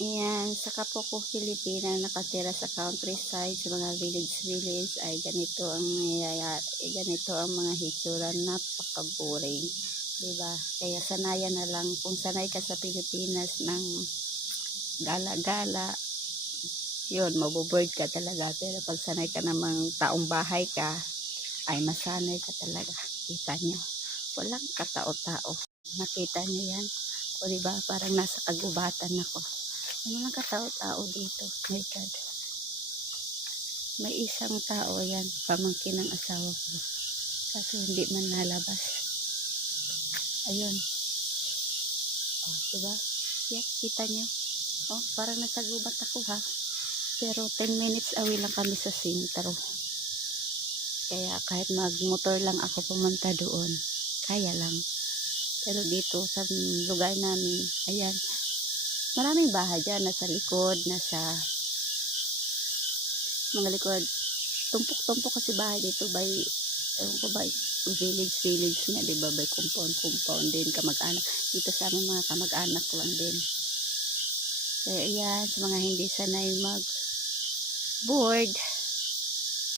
Ayan, sa kapwa ko Pilipina nakatira sa countryside, sa mga village ay ganito ang nangyayari, ganito ang mga hitsura, napaka-boring, 'di ba? Kaya sanayan na lang, kung sanay ka sa Pilipinas ng gala-gala, 'yun, maboboard ka talaga. Pero pag sanay ka namang taong bahay ka, ay masanay ka talaga. Kita nyo, walang katao-tao. Nakita nyo yan? O diba, parang nasa kagubatan ako. Walang katao-tao dito. My God. May isang tao yan, pamangkin ng asawa ko. Kaso hindi man nalabas. Ayun. O, diba? Yeah, kita nyo? O, parang nasa gubat ako ha. Pero 10 minutes away lang kami sa sentro. Kaya kahit magmotor lang ako pumunta doon, kaya lang. Pero dito sa lugar namin, ayan, maraming bahay dyan, nasa likod, nasa mga likod. Tumpok-tumpok kasi bahay dito by, ewan ko ba, village nga, diba, by compound din, kamag-anak. Dito sa aming mga kamag-anak lang din. Kaya ayan, sa mga hindi sanay mag-board,